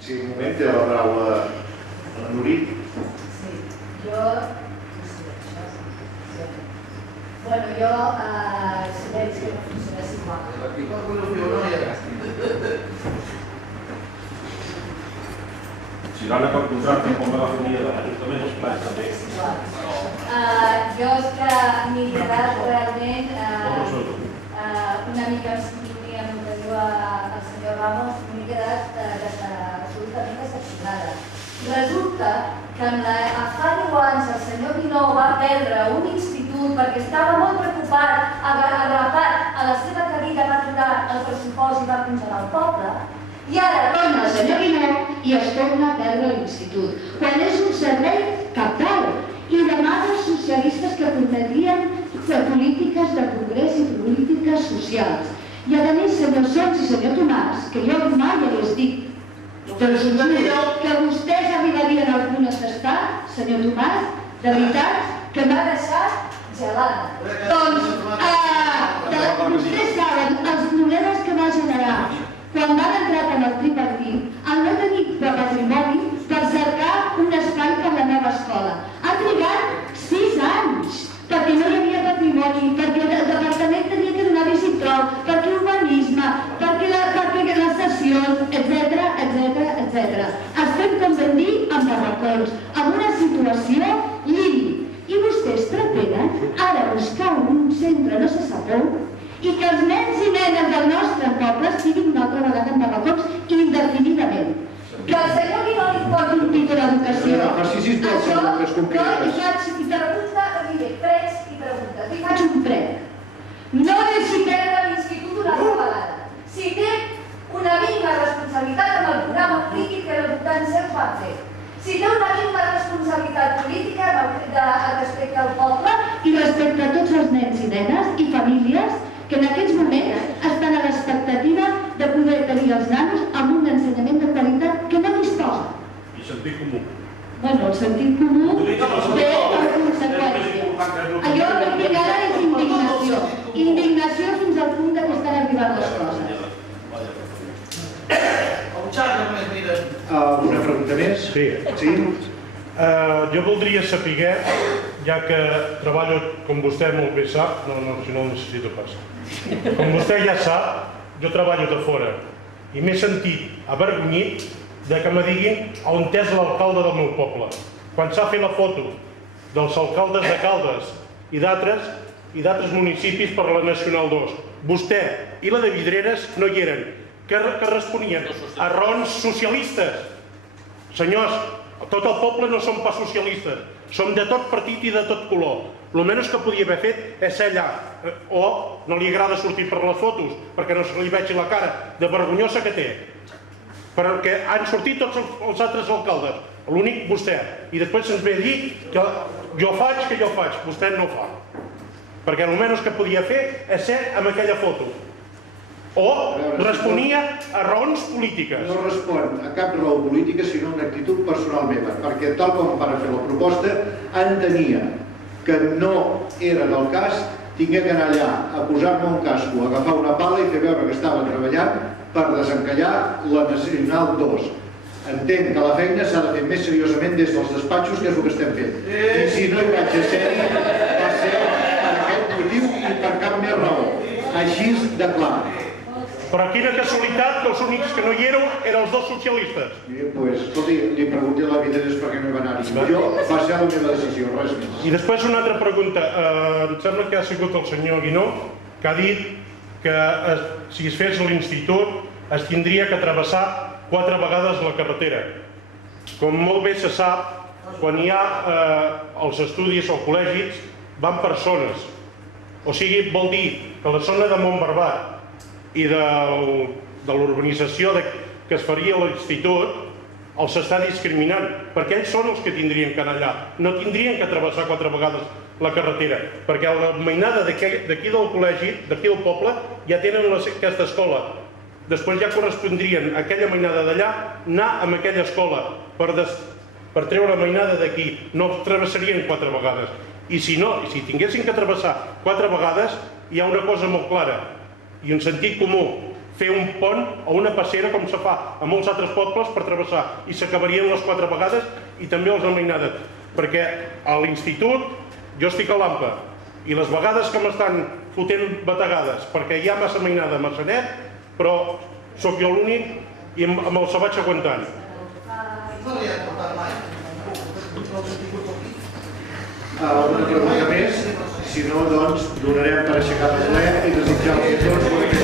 Sí, un moment, té la paraula la Núria. Sí, jo... Bueno, jo... Si veig que no funcionés igual. Si van a concluir com va definir l'Ajuntament els plans també. Jo és que m'he quedat realment una mica en sintonia amb el que diu el senyor Ramos, m'he quedat absolutament decepcionada. Resulta que fa 10 anys el senyor Guinó va perdre un institut perquè estava molt preocupat, agrapat a la seva cadira, va aturar el pressupost i va congelar el poble, i ara torna el senyor Guinó i es torna a perdre l'institut, quan és un servei cabdal i demana als socialistes que prometrien polítiques de progrés i polítiques socials. I a més, senyor Sons i senyor Tomàs, que jo mai els dic que vostès arribarien al punt on està, senyor Tomàs, de veritat, que m'ha deixat gelada. Doncs, vostès saben els problemes que va generar quan van entrar en el tripartit, el no tenir patrimoni per cercar un espai per la nova escola. Ha trigat 6 anys, perquè no hi havia patrimoni, perquè el departament tenia que donar visitrol, perquè urbanisme, perquè les sessions, etc. Estem, com vam dir, amb barracons, amb una situació límit. I vostès pretenen ara buscar un centre no se sap on i que els nens i nenes del nostre poble estiguin una altra vegada en barracons indefinidament. Que el senyor Guinó li porti un títol d'educació. Això, i preguntes. Li faig un prec. No deixi perdre l'institut una altra vegada. Si té una mínima responsabilitat amb el programa polític que els votants seus van fer, si té una mínima responsabilitat política respecte al poble i respecte a tots els nens i nenes i famílies que en aquests moments estan a l'expectativa de poder tenir els nanos amb un ensenyament de qualitat que no disposa. I sentit comú. Bueno, el sentit comú ve per conseqüència. Allò que tinc ara és indignació. Indignació fins al punt que estan arribant les coses. Una pregunta més? Sí. Jo voldria saber, ja que treballo, com vostè molt bé sap, si no ho necessito pas, com vostè ja sap, jo treballo de fora i m'he sentit avergonyit que me diguin on és l'alcalde del meu poble. Quan s'ha fet la foto dels alcaldes de Caldes i d'altres municipis per la Nacional 2, vostè i la de Vidreres no hi eren. Què responien? A raons socialistes. Senyors, tot el poble no som pas socialistes, som de tot partit i de tot color. El menys que podia haver fet és ser allà. O no li agrada sortir per les fotos, perquè no se li vegi la cara de vergonyosa que té. Perquè han sortit tots els altres alcaldes, l'únic vostè. I després se'ns ve a dir que jo faig, vostè no fa. Perquè el menys que podia fer és ser amb aquella foto. O responia a raons polítiques. No respon a cap raó política, sinó una actitud personal meva, perquè tal com van fer la proposta, entenia que no era del cas, tingué que anar allà a posar-me un casco, agafar una pala i fer veure que estava treballant per desencallar la Nacional 2. Entenc que la feina s'ha de fer més seriosament des dels despatxos, que és el que estem fent. I si no hi vaig a ser, va ser per aquest motiu i per cap més raó. Així de clar. Però quina casualitat que els únics que no hi éreu eren els dos socialistes. Doncs, escolti, li pregunté a la Vidreres perquè no hi va anar-hi. Jo va ser la meva decisió, res més. I després una altra pregunta. Em sembla que ha sigut el senyor Guinó que ha dit que si es fes l'institut es tindria que travessar 4 vegades la carretera. Com molt bé se sap, quan hi ha els estudis o col·legis van persones. O sigui, vol dir que la zona de Montbarbat i de l'urbanització que es faria a l'institut els està discriminant, perquè ells són els que tindrien que anar allà, no tindrien que travessar 4 vegades la carretera, perquè la mainada d'aquí del col·legi, d'aquí del poble, ja tenen aquesta escola. Després ja correspondrien a aquella mainada d'allà anar amb aquella escola per treure la mainada d'aquí, no travessarien 4 vegades. I si no, si tinguessin que travessar 4 vegades, hi ha una cosa molt clara i un sentit comú. fer un pont o una passera com se fa a molts altres pobles per travessar, i s'acabarien les 4 vegades i també els amainades, perquè a l'institut jo estic a l'AMPA i les vegades que m'estan fotent bategades perquè hi ha massa mainada a Massanet, però sóc jo l'únic i me'l vaig aguantant. Una pregunta més, si no, doncs donarem per aixecat el ple i desitjar-los tots